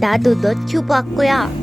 나도 너 튜브 할 거야.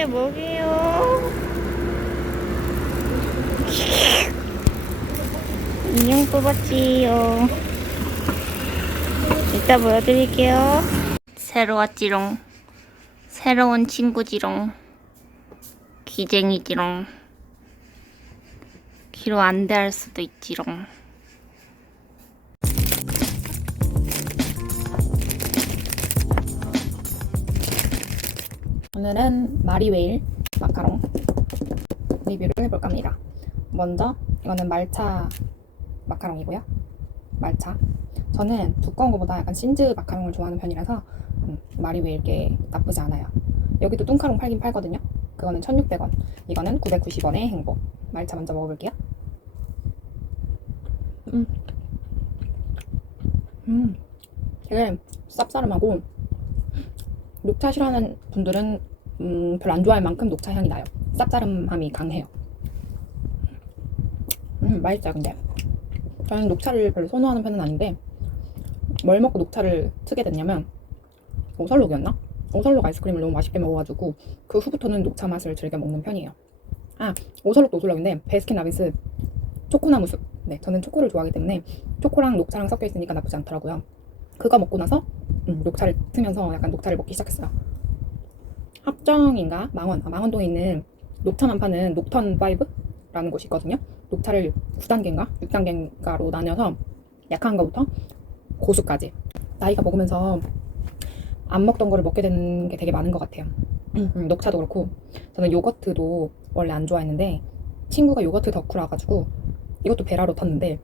이게 뭐게요? 인형 뽑았지요. 이따 보여드릴게요. 새로 왔지롱. 새로운 친구지롱. 기쟁이지롱. 기로 안대할 수도 있지롱. 오늘은 마리웨일 마카롱 리뷰를 해볼까 합니다. 먼저 이거는 말차 마카롱이고요. 말차. 저는 두꺼운 것보다 약간 신즈 마카롱을 좋아하는 편이라서 음, 마리웨일 게 나쁘지 않아요. 여기도 뚱카롱 팔긴 팔거든요. 그거는 1,600원. 이거는 990원의 행복. 말차 먼저 먹어볼게요. 음. 음. 되게 쌉싸름하고 녹차 싫어하는 분들은 음, 별로 안 좋아할 만큼 녹차 향이 나요. 쌉싸름함이 강해요. 음, 맛있죠, 근데. 저는 녹차를 별로 선호하는 편은 아닌데, 뭘 먹고 녹차를 트게 됐냐면, 오설록이었나? 오설록 아이스크림을 너무 맛있게 먹어가지고, 그 후부터는 녹차 맛을 즐겨 먹는 편이에요. 아, 오설록도 오설록인데, 베스킨 라빈스 초코나무 숲. 네, 저는 초코를 좋아하기 때문에, 초코랑 녹차랑 섞여 있으니까 나쁘지 않더라고요. 그거 먹고 나서, 음, 녹차를 트면서 약간 녹차를 먹기 시작했어요. 합정인가 망원 아, 망원동에 있는 녹차만 파는 녹턴 5라는 곳이 있거든요. 녹차를 9단계인가 6단계인가로 나뉘어서 약한 거부터 고수까지 나이가 먹으면서 안 먹던 거를 먹게 되는 게 되게 많은 것 같아요. 음, 음, 녹차도 그렇고 저는 요거트도 원래 안 좋아했는데 친구가 요거트 덕후라 가지고 이것도 베라로 텄는데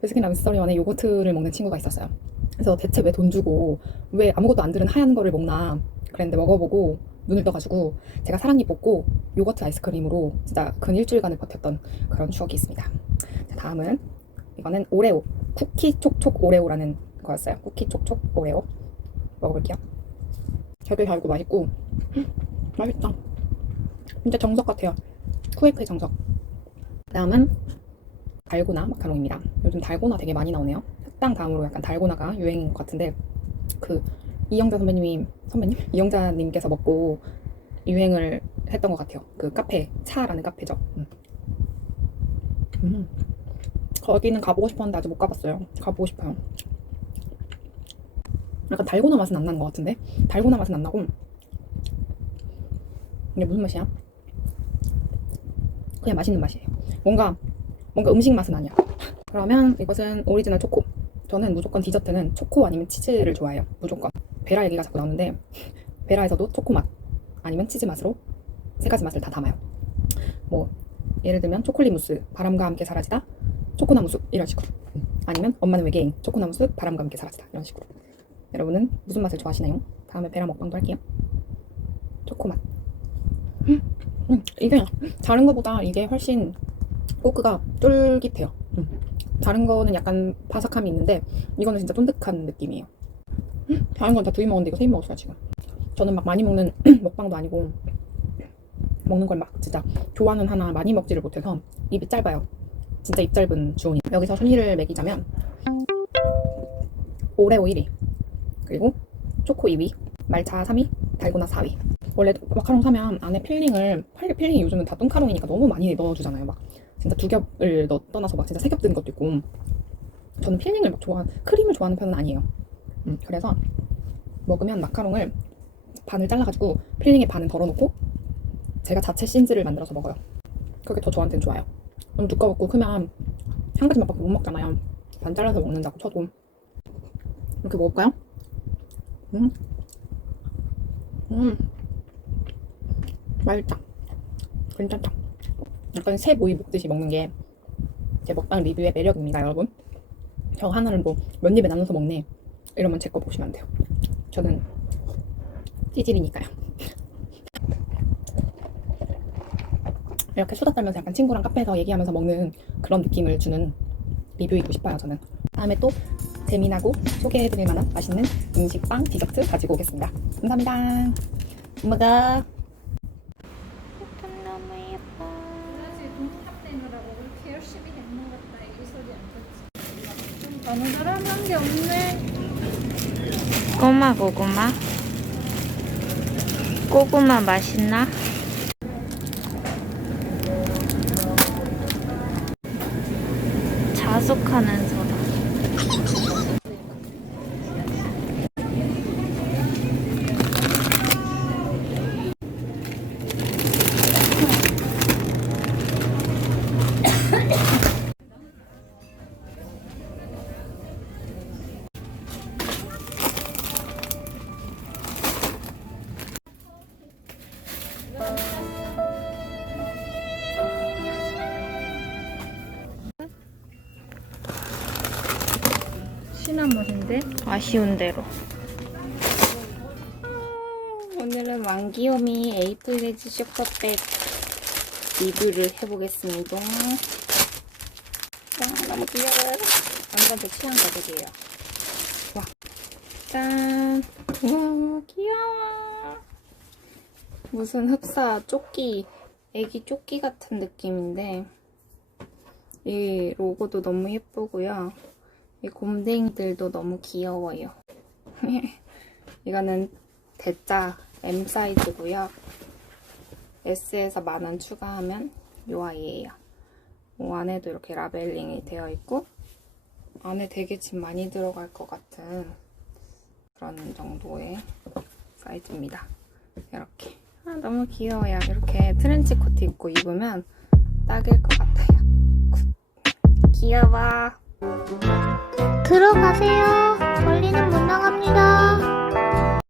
베스킨 라빈스 서리원에 요거트를 먹는 친구가 있었어요. 그래서 대체 왜 돈 주고 왜 아무것도 안 들은 하얀 거를 먹나 그랬는데 먹어보고 눈을 떠가지고 제가 사랑니 뽑고 요거트 아이스크림으로 진짜 근 일주일간을 버텼던 그런 추억이 있습니다. 자, 다음은 이거는 오레오 쿠키 촉촉 오레오라는 거였어요. 쿠키 촉촉 오레오 먹어볼게요. 되게 달고 맛있고 음, 맛있다. 진짜 정석 같아요. 쿠에크의 정석. 다음은 달고나 마카롱입니다. 요즘 달고나 되게 많이 나오네요. 식당 다음으로 약간 달고나가 유행인 것 같은데 그 이영자 선배님이 선배님 이영자님께서 먹고 유행을 했던 것 같아요. 그 카페 차라는 카페죠. 음. 음. 거기는 가보고 싶었는데 아직 못 가봤어요. 가보고 싶어요. 약간 달고나 맛은 안 나는 것 같은데 달고나 맛은 안 나고 이게 무슨 맛이야? 그냥 맛있는 맛이에요. 뭔가 뭔가 음식 맛은 아니야. 그러면 이것은 오리지널 초코. 저는 무조건 디저트는 초코 아니면 치즈를 좋아해요. 무조건. 베라 얘기가 자꾸 나오는데 베라에서도 초코 맛 아니면 치즈 맛으로 세 가지 맛을 다 담아요. 뭐 예를 들면 초콜릿 무스 바람과 함께 사라지다 초코나무 숲 이런 식으로 아니면 엄마는 외계인 초코나무 숲 바람과 함께 사라지다 이런 식으로 여러분은 무슨 맛을 좋아하시나요? 다음에 베라 먹방도 할게요. 초코 맛. 음, 음, 이게 다른 거보다 이게 훨씬 꼬크가 쫄깃해요. 음. 다른 거는 약간 바삭함이 있는데 이거는 진짜 쫀득한 느낌이에요. 음, 다른 건다 두입 먹었는데 이거 세입 먹었어요 지금. 저는 막 많이 먹는 먹방도 아니고 먹는 걸 막 진짜 좋아하는 하나 많이 먹지를 못해서 입이 짧아요. 진짜 입 짧은 주원이. 여기서 순위를 매기자면 오레오 1위 그리고 초코 2위 말차 3위 달고나 4위 원래 마카롱 사면 안에 필링을 팔- 필링이 요즘은 다 뚱카롱이니까 너무 많이 넣어주잖아요 막 진짜 두 겹을 넣, 떠나서 막 진짜 세 겹 든 것도 있고 저는 필링을 막 좋아 크림을 좋아하는 편은 아니에요 음, 그래서 먹으면 마카롱을 반을 잘라가지고 필링에 반은 덜어놓고 제가 자체 신즈를 만들어서 먹어요 그게 더 저한테는 좋아요 너무 두꺼웠고 크면 한 가지 맛밖에 못 먹잖아요 반 잘라서 먹는다고 쳐도 이렇게 먹을까요? 음. 음, 맛있다. 괜찮다. 약간 새 모이 먹듯이 먹는 게 제 먹방 리뷰의 매력입니다, 여러분. 저 하나를 뭐 몇 입에 나눠서 먹네. 이러면 제 거 보시면 안 돼요. 저는 찌질이니까요. 이렇게 수다 떨면서 약간 친구랑 카페에서 얘기하면서 먹는 그런 느낌을 주는 리뷰이고 싶어요, 저는. 다음에 또 재미나고 소개해드릴 만한 맛있는 음식, 빵, 디저트 가지고 오겠습니다. 감사합니다. 엄마가. 좀 너무 사람 한 게 없네. 꼬마 고구마. 고구마 맛있나? 자숙하는 소 시나몬인데? 아쉬운 대로. 오늘은 왕기요미 에이플레즈 쇼퍼백 리뷰를 해보겠습니다. 와, 너무 귀여워요. 완전 제 취향 가격이에요. 와, 짠. 우와, 귀여워. 무슨 흡사 조끼, 애기 조끼 같은 느낌인데, 이 로고도 너무 예쁘고요. 이 곰댕이들도 너무 귀여워요. 이거는 대짜 M 사이즈고요. S에서 만 원 추가하면 요 아이예요. 요 안에도 이렇게 라벨링이 되어 있고 안에 되게 짐 많이 들어갈 것 같은 그런 정도의 사이즈입니다. 이렇게 아, 너무 귀여워요. 이렇게 트렌치 코트 입고 입으면 딱일 것 같아요. 굿. 귀여워. 들어가세요. 저리는 못 나갑니다.